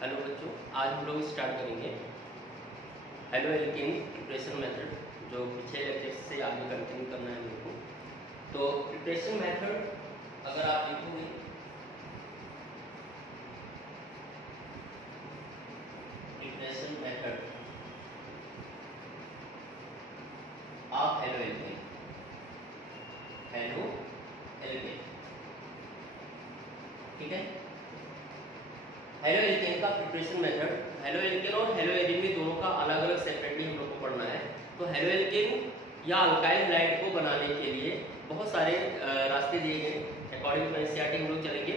Hello बच्चों, आज हम लोग स्टार्ट करेंगे हेलो एल्केन प्रिपरेशन मेथड, जो पिछले लेक्चर से आगे कंटिन्यू करना है मेरे को। तो प्रिपरेशन मेथड अगर आप देखोगे, preparation method of halo alkane, halo alkane, ठीक है। हेलो एल्केन का प्रिपरेशन मेथड, हेलो एल्केन और हेलो एरिन में दोनों का अलग अलग सेपरेटली हम लोग को पढ़ना है। तो हेलो एल्केन या अल्काइल हैलाइड को बनाने के लिए बहुत सारे रास्ते दिए गए। अकॉर्डिंग टू एनसीईआरटी हम लोग चलेंगे।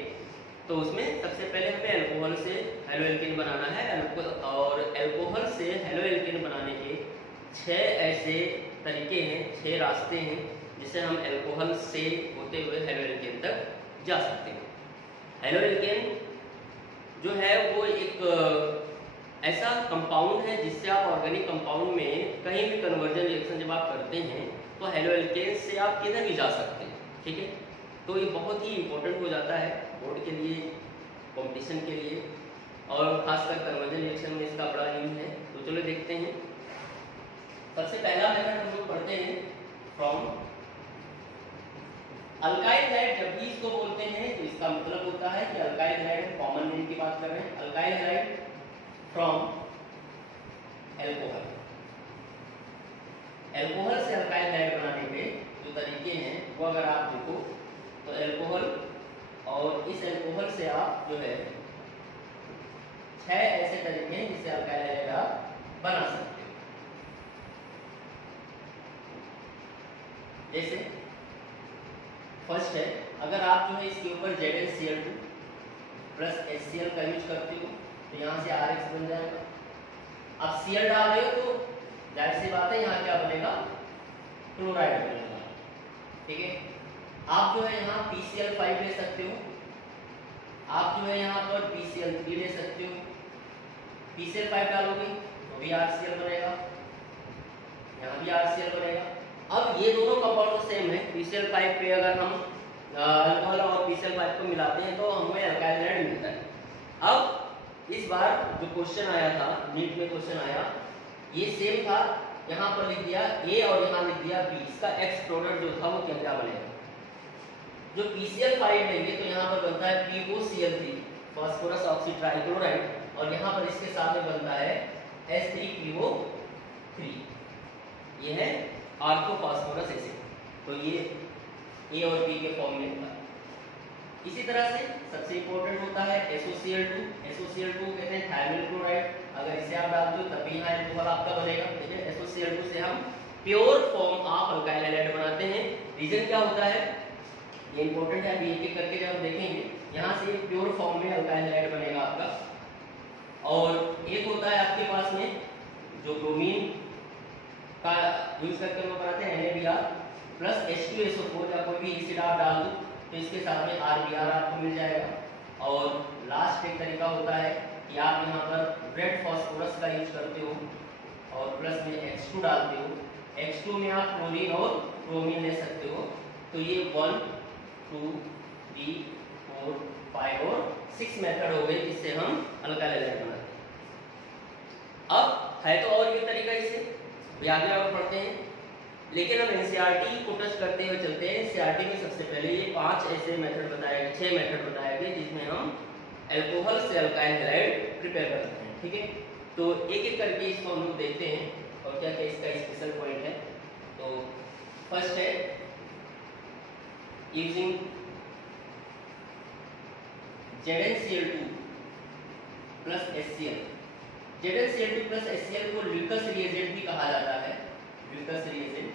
तो उसमें सबसे पहले हमें अल्कोहल से हेलो एल्केन बनाना है, और अल्कोहल से हेलो एल्केन बनाने के 6 ऐसे तरीके हैं, 6 रास्ते हैं जिससे हम अल्कोहल से होते हुए हेलो एल्केन तक जा सकते हैं। हेलो एल्केन जो है वो एक ऐसा कंपाउंड है जिससे आप ऑर्गेनिक कंपाउंड में कहीं भी कन्वर्जन रिएक्शन जब आप करते हैं तो हेलो एल्केन से आप किधर भी जा सकते हैं, ठीक है। तो ये बहुत ही इंपॉर्टेंट हो जाता है बोर्ड के लिए, कंपटीशन के लिए, और खासकर कन्वर्जन रिएक्शन में इसका बड़ा यूज है। तो चलो देखते हैं। सबसे पहला मेथड हम लोग पढ़ते हैं फ्रॉम अल्काइल हैलाइड। जब भी इसको बोलते हैं तो इसका मतलब होता है कि अल्काइल हैलाइड, कॉमन नेम की बात कर रहे हैं, alkyl halide from alcohol. Alcohol से अल्काइल हैलाइड बनाने के जो तरीके हैं वो अगर आप देखो तो अल्कोहल, और इस अल्कोहल से आप जो है 6 ऐसे तरीके हैं जिससे अल्काइल हैलाइड आप बना सकते हो। जैसे फर्स्ट है, अगर आप जो है इसके ऊपर ZnCl2 प्लस HCl का यूज करते हो तो यहाँ से RX बन जाएगा। अब Cl डाल रहे हो तो जाहिर सी बात है यहाँ क्या बनेगा, क्लोराइड बनेगा, ठीक है। आप जो है यहाँ PCl5 ले सकते हो, आप जो है यहाँ पर PCl3 ले सकते हो। PCl5 डालोगे तो भी RCl बनेगा, यहाँ भी RCl बनेगा। अब ये दोनों कंपाउंड सेम है। PCl5 पे अगर हम अल्कोहल और PCl5 को मिलाते हैं तो हमें अल्काइल हैलाइड मिलता है। अब इस बार जो क्वेश्चन आया था, नीट में क्वेश्चन आया, ये सेम था। यहाँ पर लिख दिया A और यहाँ लिख दिया B, इसका एक्स प्रोडक्ट जो था वो क्या क्या बनेगा। जो PCl5 लेंगे तो यहाँ पर बनता है POCl3, फास्फोरस ऑक्सी ट्राइक्लोराइड, और यहाँ पर इसके साथ में बनता है H3PO3, ये है ऑर्थोफॉस्फोरस एसिड। तो ये A और B के फॉर्म में होता है। इसी तरह से सबसे इंपॉर्टेंट होता है SOCl2। SOCl2 कहते हैं थायमिल क्लोराइड, अगर इसे आप डाल दो तभी यहाँ अल्कोहल आपका बनेगा, ठीक है। SOCl2 से हम pure form of alkyl halide बनाते हैं। रीजन क्या होता है, ये इंपॉर्टेंट है, अभी एक एक करके जब देखेंगे। यहाँ से प्योर फॉर्म में अल्काइल हैलाइड बनेगा आपका। और एक होता है आपके पास में जो ब्रोमीन का यूज करके हम बनाते हैं NaBr प्लस H2SO4, या कोई भी एसिड आप डाल दो तो इसके साथ में RBr आपको मिल जाएगा। और लास्ट एक तरीका होता है कि आप यहाँ पर रेड फॉस्फोरस का यूज करते हो और प्लस में H2 डालते हो। H2 में आप क्लोरीन और ब्रोमीन ले सकते हो। तो ये 1, 2, 3, 4, 5 और 6 मेथड हो गए जिससे हम अल्काइल हैलाइड बनाते हैं। अब है तो और भी तरीका, इसे आगे आप पढ़ते हैं, लेकिन हम एनसीईआरटी को टच करते हुए चलते हैं। एनसीईआरटी में सबसे पहले ये 5 ऐसे मेथड बताए गए, 6 मेथड बताए गए जिसमें हम अल्कोहल से अल्काइल हैलाइड प्रिपेयर करते हैं, ठीक है। तो एक एक करके इसको हम लोग देखते हैं और क्या क्या इसका स्पेशल पॉइंट है। तो फर्स्ट है using ZnCl2 plus HCl। ZnCl2 plus HCl को ल्यूकस रिएजेंट भी कहा जाता है, ल्यूकस रिएजेंट।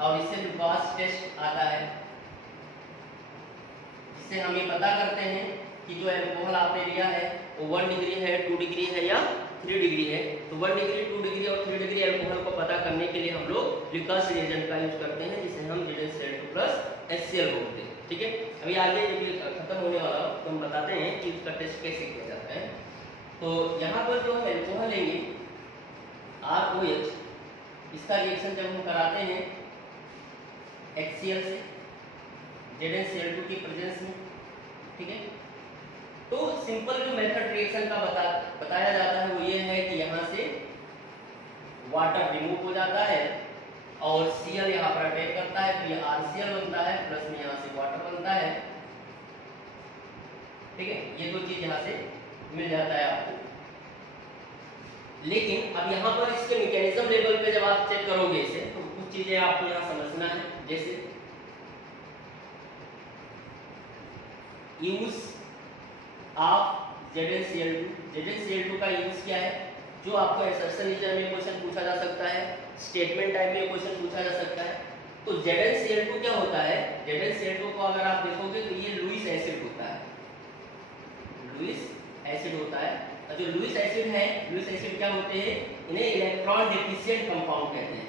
और इससे लुकास टेस्ट आता है, जिससे हम ये पता करते हैं कि जो अल्कोहल आपने लिया है वो 1 डिग्री है, 2 डिग्री है या 3 डिग्री है। तो 1 डिग्री, 2 डिग्री और 3 डिग्री अल्कोहल को पता करने के लिए हम लोग ल्यूकास रिएजेंट का यूज करते हैं, जिसे हम ZnCl2 प्लस HCl बोलते हैं, ठीक है। अभी आगे जब ये खत्म होने वाला तो हम बताते हैं कि इसका टेस्ट कैसे किया जाता है। तो यहाँ पर जो हम अल्कोहल लेंगे ROH, इसका रिएक्शन जब हम कराते हैं HCl से ZnCl2 की प्रेजेंस में, ठीक है। तो सिंपल जो मेथड रिएक्शन का बताया जाता है वो ये है कि यहाँ से वाटर रिमूव हो जाता है और Cl यहाँ पर अटैक करता है, तो ये RCl बनता है, प्लस में यहाँ से वाटर बनता है। ठीक है, ये दो चीज यहाँ से मिल जाता है आपको। लेकिन अब यहाँ पर इसके मैकेनिज्म लेवल पे जब आप चेक करोगे इसे, तो कुछ चीजें आपको यहाँ समझना है। जैसे यूज ऑफ ZnCl2 का यूज क्या है, जो आपको एक्सरसन नेचर में क्वेश्चन पूछा जा सकता है, स्टेटमेंट टाइप में क्वेश्चन पूछा जा सकता है। तो ZnCl2 क्या होता है, ZnCl2 को अगर आप देखोगे तो ये लुईस एसिड होता है, लुईस एसिड होता है। और जो लुईस एसिड है, लुईस एसिड क्या होते हैं, इन्हें इलेक्ट्रॉन डेफिशिएंट कंपाउंड कहते हैं,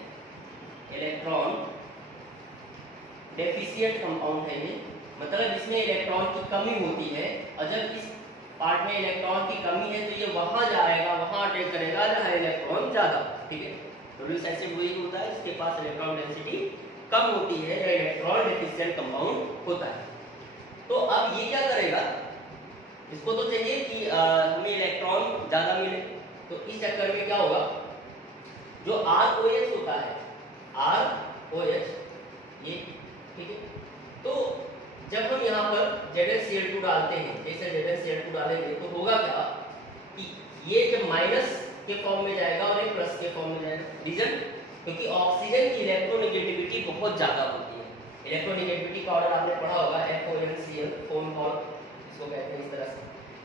इलेक्ट्रॉन डेफिशिएंट कंपाउंड है ये, मतलब इसमें इलेक्ट्रॉन की कमी होती है, और जब इस पार्ट में इलेक्ट्रॉन की कमी है तो ये वहां जाएगा, वहां अटैक करेगा जहां इलेक्ट्रॉन ज्यादा। ठीक है, तो लुईस एसिड वही होता है जिसके पास इलेक्ट्रॉन डेंसिटी कम होती है या इलेक्ट्रॉन डेफिशिएंट कंपाउंड होता है। तो अब ये क्या करेगा, इसको तो चाहिए कि हमें इलेक्ट्रॉन ज्यादा मिले, तो इस चक्कर में क्या होगा, जो ROH होता है, ROH ये, ठीक है, तो जब हम यहाँ पर ZnCl2 डालते हैं, जैसे ZnCl2 डालेंगे तो होगा क्या कि ये जब माइनस के फॉर्म में जाएगा और ये प्लस के फॉर्म में जाएगा। रीजन, क्योंकि ऑक्सीजन की इलेक्ट्रोनेगेटिविटी बहुत ज्यादा होती है। इलेक्ट्रोनेगेटिविटी का ऑर्डर आपने पढ़ा होगा, FONCl, फोन कॉल इसको कहते हैं इस तरह से,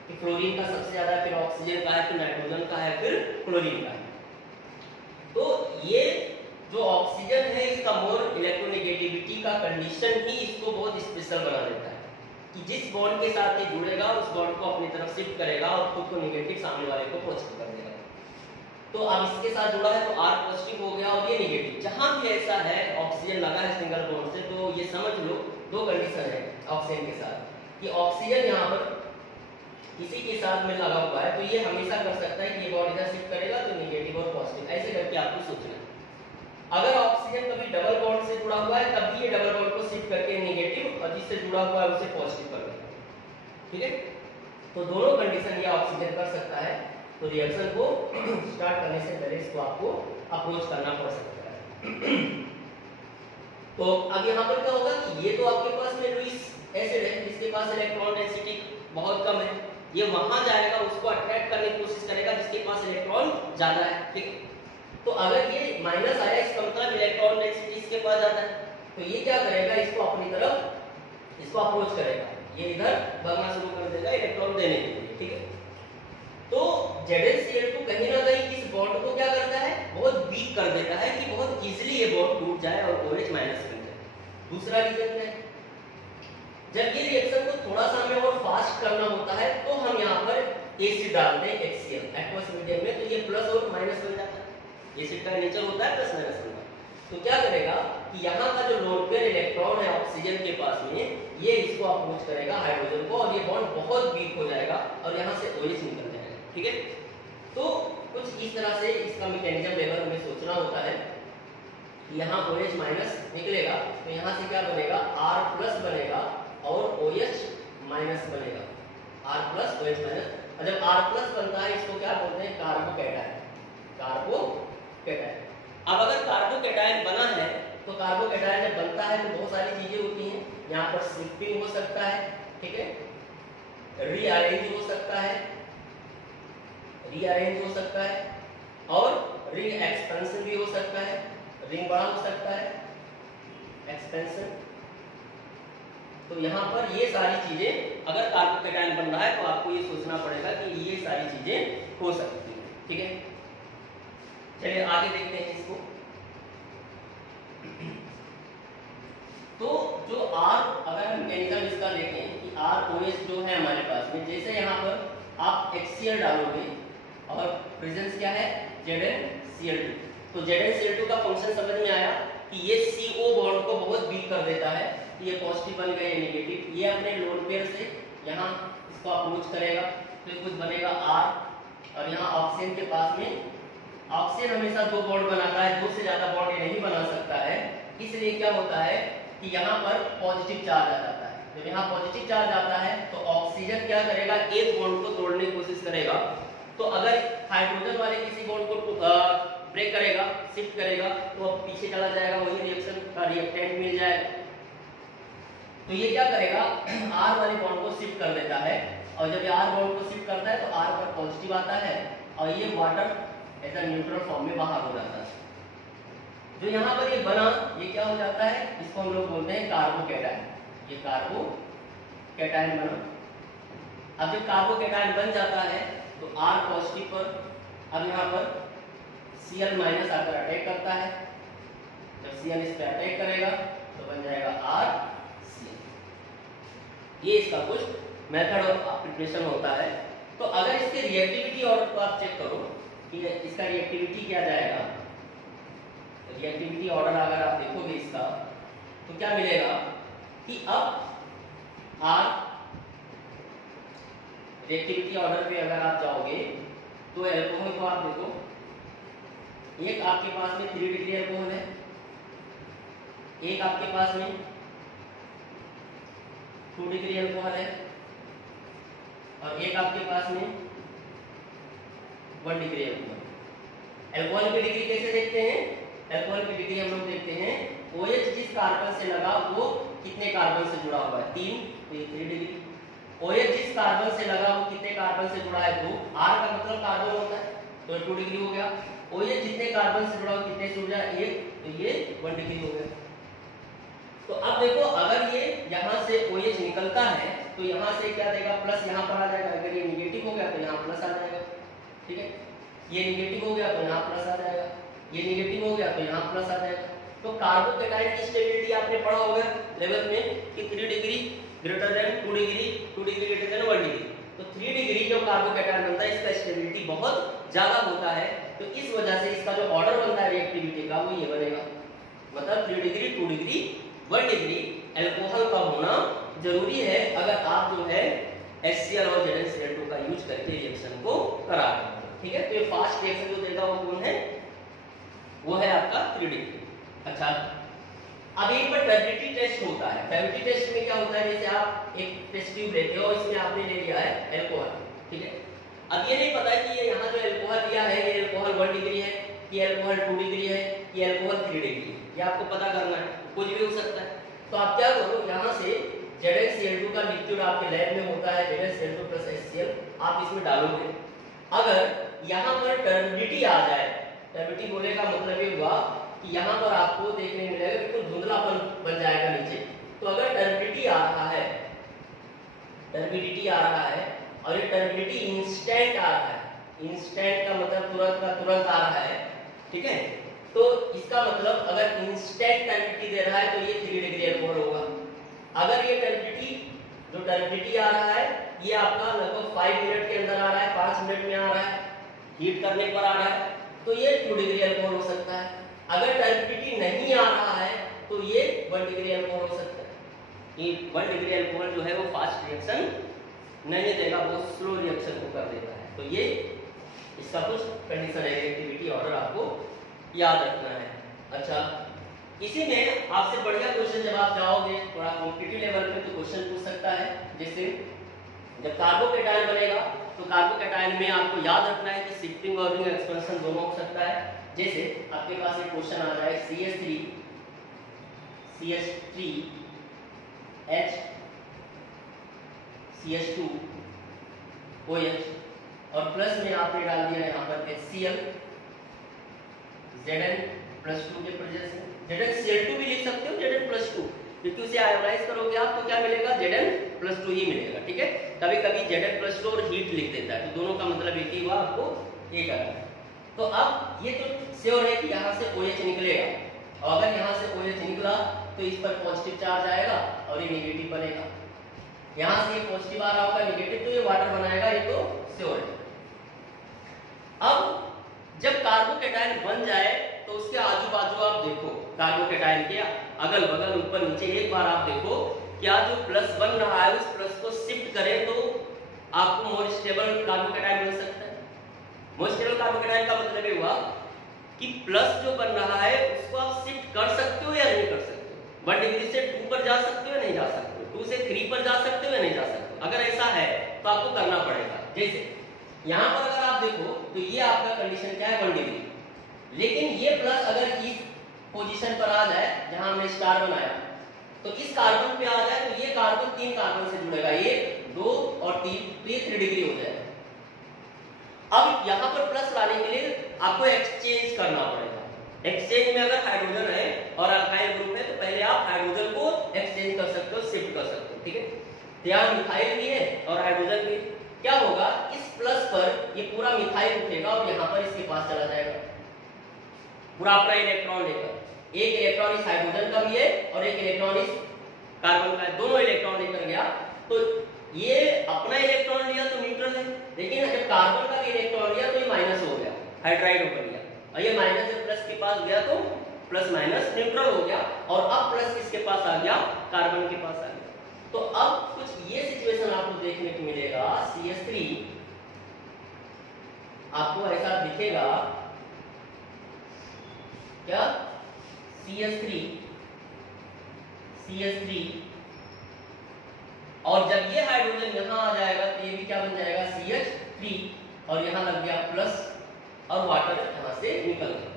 कि फ्लोरीन का सबसे ज्यादा, फिर ऑक्सीजन का है, फिर नाइट्रोजन का है, फिर क्लोरीन का है। तो ये जो ऑक्सीजन है इसका मोर इलेक्ट्रोनेगेटिविटी का कंडीशन ही इसको बहुत स्पेशल बना देता है, कि जिस बॉन्ड के साथ ये जुड़ेगा उस बॉन्ड को अपनी तरफ शिफ्ट करेगा और खुद को नेगेटिव, सामने वाले को पॉजिटिव कर देगा। तो अब इसके साथ जुड़ा है तो R पॉजिटिव हो गया और ये नेगेटिव। जहां भी ऐसा है ऑक्सीजन लगा है सिंगल बॉन्ड से, तो ये समझ लो दो कंडीशन है ऑक्सीजन के साथ, कि ऑक्सीजन यहाँ पर किसी के साथ में लगा हुआ है तो ये हमेशा कर सकता है कि ये बॉन्ड इधर शिफ्ट करेगा तो नेगेटिव और पॉजिटिव, ऐसे करके आपको सोचना है। अगर ऑक्सीजन कभी डबल बॉन्ड से जुड़ा हुआ है तब भी ये डबल बॉन्ड को शिफ्ट करके नेगेटिव, और जिससे जुड़ा हुआ है उसे पॉजिटिव कर देगा। ठीक है, तो दोनों कंडीशन ये ऑक्सीजन कर सकता है। तो रिएक्शन को स्टार्ट करने से पहले इसको आपको अप्रोच करना पड़ सकता है। तो अब यहाँ पर क्या होगा कि ये तो आपके पास में लुईस एसिड है जिसके पास इलेक्ट्रॉन डेंसिटी बहुत कम है, ये वहां जाएगा, उसको अट्रैक्ट करने की कोशिश करेगा जिसके पास इलेक्ट्रॉन ज्यादा है। ठीक है, तो अगर ये माइनस आया इसका मतलब इलेक्ट्रॉन डेंसिटी इसके पास ज्यादा है, तो ये क्या करेगा, इसको अपनी तरफ इसको अप्रोच करेगा, ये इधर भागना शुरू कर देगा इलेक्ट्रॉन देने के लिए। ठीक है, तो ZnCl2 कहीं ना कहीं इस बॉन्ड को क्या करता है, बहुत वीक कर देता है कि बहुत इजीली ये बॉन्ड टूट जाए और OH माइनस बन जाए। दूसरा रीजन है, जब ये रिएक्शन को थोड़ा सा हमें और फास्ट करना होता है तो हम यहाँ पर एसिड डालते हैं HCl एक्वस मीडियम में, तो ये प्लस और माइनस बन जाता है। एसिड का नेचर होता है प्लस माइनस बनना, तो क्या करेगा कि यहाँ का जो लोन पेयर इलेक्ट्रॉन है ऑक्सीजन के पास में, ये इसको अप्रोच करेगा हाइड्रोजन को, और ये बॉन्ड बहुत वीक हो जाएगा और यहाँ से OH निकल जाएगा। ठीक है, तो कुछ इस तरह से इसका मैकेनिज्म लेवल हमें सोचना होता है। यहाँ OH माइनस निकलेगा तो यहाँ से क्या बनेगा, R प्लस बनेगा और OH माइनस बनेगा, R प्लस OH माइनस। और जब R प्लस बनता है इसको क्या बोलते हैं, कार्बोकैटायन, कार्बोकैटायन। अब अगर कार्बोकैटायन बना है तो कार्बोकैटायन जब बनता है तो बहुत सारी चीजें होती हैं, यहाँ पर शिफ्टिंग हो सकता है, ठीक है, रीअरेंज हो सकता है, और रिंग एक्सपेंशन भी हो सकता है, रिंग बड़ा हो सकता है, एक्सपेंशन। तो यहाँ पर ये सारी चीजें अगर कार्बोकैटायन बन रहा है तो आपको ये सोचना पड़ेगा कि ये सारी चीजें हो सकती हैं। ठीक है, चलिए आगे देखते हैं इसको। तो जो R, अगर हम मैकेनिज्म इसका देखें कि ROH जो है हमारे पास में, जैसे यहाँ पर आप HCl डालोगे और प्रेजेंस क्या है, ZnCl2, तो ZnCl2 का फंक्शन समझ में आया कि ये CO बॉन्ड को बहुत वीक कर देता है, ये पॉजिटिव बन गए नेगेटिव, ये अपने लोन पेयर से यहाँ इसको अप्रोच करेगा, फिर कुछ बनेगा R, और यहाँ ऑक्सीजन के पास में, ऑक्सीजन हमेशा दो बॉन्ड बनाता है, दो से ज्यादा बॉन्ड ये नहीं बना सकता है, इसलिए क्या होता है कि यहाँ पर पॉजिटिव चार्ज आ जाता है, जब यहाँ पॉजिटिव चार्ज आता है तो ऑक्सीजन क्या करेगा, एक बॉन्ड को तोड़ने की कोशिश करेगा। तो अगर हाइड्रोजन वाले किसी बॉन्ड को ब्रेक करेगा, शिफ्ट करेगा, तो अब पीछे चला जाएगा, वही रिएक्शन का रिएक्टेंट मिल जाएगा। तो ये क्या करेगा, R वाले बॉन्ड को शिफ्ट कर देता है, और जब R बॉन्ड को शिफ्ट करता है तो R पर पॉजिटिव आता है और ये water as a neutral form में बाहर हो जाता है। जो यहाँ पर ये बना, ये क्या हो जाता है, इसको हम लोग बोलते हैं कार्बोकैटायन। ये कार्बोकैटायन बना। अब जब कार्बोकैटायन बन जाता है तो R पॉजिटिव पर, अब यहाँ पर Cl माइनस आकर अटैक करता है। जब Cl इस पे अटैक करेगा तो बन जाएगा RCl। ये इसका कुछ मेथड ऑफ प्रिपरेशन होता है। तो अगर इसके रिएक्टिविटी ऑर्डर को आप चेक करो कि इसका रिएक्टिविटी क्या जाएगा, रिएक्टिविटी ऑर्डर अगर आप देखोगे इसका तो क्या मिलेगा कि अब R रिएक्टिविटी ऑर्डर पे अगर आप जाओगे तो एल्कोहल को आप देखो, एक आपके पास में 3 डिग्री एल्कोहल है, एक आपके पास में 2 डिग्री एल्कोहल है, और एक आपके पास में 1 डिग्री एल्कोहल। एल्कोहल की डिग्री कैसे देखते हैं, एल्कोहल की डिग्री हम लोग देखते हैं OH जिस कार्बन से लगा वो कितने कार्बन से जुड़ा हुआ है, 3, तो ये 3 डिग्री। OH जिस कार्बन से लगा वो कितने कार्बन से जुड़ा है, 2। R का मतलब कार्बन होता है, तो 2 डिग्री हो गया। OH जितने कार्बन से जुड़ा हो कितने से जुड़ा है, 1, तो ये 1 डिग्री हो गया। तो अब देखो, अगर ये यहाँ से OH निकलता है तो यहाँ से क्या देगा, प्लस यहाँ पर आ जाएगा। अगर ये निगेटिव हो गया तो यहाँ प्लस आ जाएगा, ठीक है। ये निगेटिव हो गया तो यहाँ प्लस आ जाएगा, ये निगेटिव हो गया तो यहाँ प्लस आ जाएगा। तो कार्बोकैटायन की स्टेबिलिटी आपने पढ़ा होगा लेवल में कि 3 degree greater than 2 degree, 2 degree greater than 1 degree. तो 3 डिग्री जो कार्बोकैटायन बनता है इसका स्टेबिलिटी बहुत ज्यादा होता है। तो इस वजह से इसका जो ऑर्डर बनता है रिएक्टिविटी का वो ये बनेगा, मतलब 3 डिग्री, 2 डिग्री, 1 डिग्री एल्कोहल का होना जरूरी है अगर आप जो है HCl और ZnCl2 का यूज करके रिएक्शन को करा रहे हैं, ठीक है। तो ये फास्ट रिएक्शन जो देगा वो कौन है, वो है आपका 3 डिग्री। अच्छा, अब एक पर टर्बिडिटी टेस्ट होता है। टर्बिडिटी टेस्ट में क्या होता है, जैसे आप एक टेस्ट ट्यूब लेते हो, इसमें आपने ले लिया है एल्कोहल, ठीक है। अब ये नहीं पता कि ये यहाँ जो एल्कोहल लिया है ये एल्कोहल 1 डिग्री है, ये एल्कोहल 2 डिग्री है, ये एल्कोहल 3 डिग्री है, ये आपको पता करना है, कुछ भी हो सकता है। तो आप क्या करो, यहाँ से ZnCl2 का लिक्विड आपके लैब में होता है, ZnCl2 प्लस HCl, आप इसमें डालोगे। अगर यहाँ पर टर्बिडिटी आ जाए, टर्बिडिटी बोले का मतलब ये हुआ कि यहाँ पर आपको देखने मिलेगा बिल्कुल धुंधलापन बन जाएगा नीचे। तो अगर टर्बिडिटी आ रहा है, टर्बिडिटी आ रहा है और ये टर्बिडिटी इंस्टेंट आ रहा है, इंस्टेंट का मतलब तुरंत का तुरंत आ रहा है, ठीक है। तो इसका मतलब अगर इंस्टेंट टर्बिडिटी दे रहा है तो ये 3 डिग्री एल्कोहल होगा। अगर ये टर्बिडिटी जो टर्बिडिटी आ रहा है ये आपका लगभग 5 मिनट के अंदर आ रहा है, 5 मिनट में आ रहा है, हीट करने पर आ रहा है, तो ये 2 डिग्री एल्कोहल हो सकता है। अगर टर्बिडिटी नहीं आ रहा है तो ये 1 डिग्री एल्कोहल हो सकता है। ये 1 डिग्री एल्कोहल जो है वो फास्ट रिएक्शन नहीं देगा, बहुत स्लो रिएक्शन को कर देता है। तो ये इसका कुछ कंडीशन है, रिएक्टिविटी ऑर्डर आपको याद रखना है। अच्छा, इसी में आपसे बढ़िया क्वेश्चन जब आप जाओगे थोड़ा कॉम्पिटिटिव लेवल पे तो क्वेश्चन पूछ सकता है, जैसे जब कार्बोकैटायन बनेगा तो कार्बोकैटायन में आपको याद रखना है कि शिफ्टिंग और रिंग एक्सपेंशन दोनों हो सकता है। जैसे आपके पास एक क्वेश्चन आ जाए CH3 H CH2 OH और प्लस में आपने डाल दिया यहाँ पर HCl Zn+2 के प्रेजेंस में। ZnCl2 भी लिख सकते हो Zn+2, क्योंकि उसे आयोनाइज करोगे आप तो क्या मिलेगा, Zn+2 ही मिलेगा, ठीक है। कभी कभी Zn+2 और हीट लिख देता है, तो दोनों का मतलब एक ही हुआ, आपको ये करना है। तो अब ये तो श्योर है कि यहाँ से OH निकलेगा, और अगर यहाँ से OH निकला तो इस पर पॉजिटिव चार्ज आएगा और ये नेगेटिव बनेगा। यहाँ से ये पॉजिटिव आ रहा होगा, नेगेटिव, तो ये वाटर बनाएगा, ये तो श्योर है। अब जब कार्बोकैटायन बन जाए तो उसके आजू बाजू आप देखो, कार्बोकैटायन के अगल बगल ऊपर नीचे एक बार आप देखो क्या जो प्लस बन रहा है उस प्लस को शिफ्ट करें तो आपको मोर स्टेबल कार्बोकैटायन बन सकता है। मोर स्टेबल कार्बोकैटायन का मतलब ये हुआ कि प्लस जो बन रहा है उसको आप शिफ्ट कर सकते हो या नहीं कर सकते हो। 1 डिग्री से 2 पर जा सकते हो या नहीं जा सकते हो। 2 से 3 पर जा सकते हो या नहीं जा सकते। अगर ऐसा है तो आपको करना पड़ेगा। जैसे यहाँ पर अगर आप देखो तो ये आपका कंडीशन क्या है 1 डिग्री, लेकिन ये प्लस अगर इस पोजीशन पर आ जाए जहां हमने स्टार बनाया तो इस कार्बन पे आ जाए तो ये कार्बन 3 कार्बन से जुड़ेगा, 1 2 और 3, तो ये 3 डिग्री हो जाएगा। अब यहाँ पर प्लस लाने के लिए आपको एक्सचेंज करना पड़ेगा। एक्सचेंज में अगर हाइड्रोजन है और अल्काइल ग्रुप है तो पहले आप हाइड्रोजन को एक्सचेंज कर सकते हो, शिफ्ट कर सकते हो, ठीक है। तो यहाँ मिथाइल भी है और हाइड्रोजन भी। क्या होगा, इस प्लस पर ये पूरा मिथाइल उठेगा और यहाँ पर इसके पास चला जाएगा पूरा अपना इलेक्ट्रॉन लेकर। एक इलेक्ट्रॉन इस हाइड्रोजन का भी है और एक इलेक्ट्रॉन इस कार्बन का है, दोनों इलेक्ट्रॉन लेकर गया। तो ये अपना इलेक्ट्रॉन लिया तो न्यूट्रल है, लेकिन जब कार्बन का भी इलेक्ट्रॉन लिया तो ये माइनस हो गया, हाइड्राइड हो गया, और ये माइनस से प्लस के पास गया तो प्लस माइनस न्यूट्रल हो गया, और अब प्लस किसके पास आ गया, कार्बन के पास आ गया। तो अब कुछ ये सिचुएशन आपको देखने को मिलेगा, CH3 आपको ऐसा दिखेगा क्या, CH3 और जब ये हाइड्रोजन यहां आ जाएगा तो ये भी क्या बन जाएगा CH3 और यहां लग गया प्लस और वाटर यहां से निकल गया,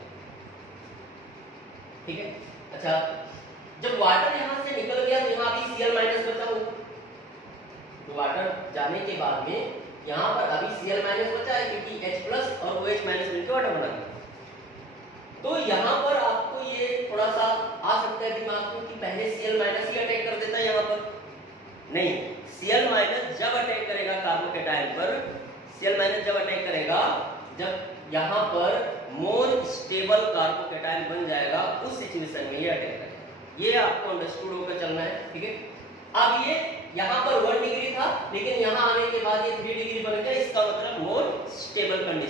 ठीक है। अच्छा, जब वाटर यहां से निकल गया तो यहां भी Cl माइनस बचा हो, तो वाटर जाने के बाद में यहां पर अभी Cl माइनस बचा है क्योंकि H प्लस और OH माइनस मिलकर वाटर बना गया। तो यहाँ पर आपको ये थोड़ा सा आ सकता है दिमाग में कि पहले Cl माइनस ही अटैक कर देता है, यहाँ पर नहीं। Cl माइनस जब अटैक करेगा कार्बोकेटाइन पर, Cl माइनस जब अटैक करेगा जब यहाँ पर मोर स्टेबल कार्बोकेटाइन बन जाएगा, उस सिचुएशन में ये अटैक करेगा। ये आपको अंडरस्टूड होकर चलना है, ठीक है। अब ये यहाँ पर 1 डिग्री था, लेकिन यहाँ आने के बाद ये 3 डिग्री बन गया, इसका मतलब मोर स्टेबल कंडीशन।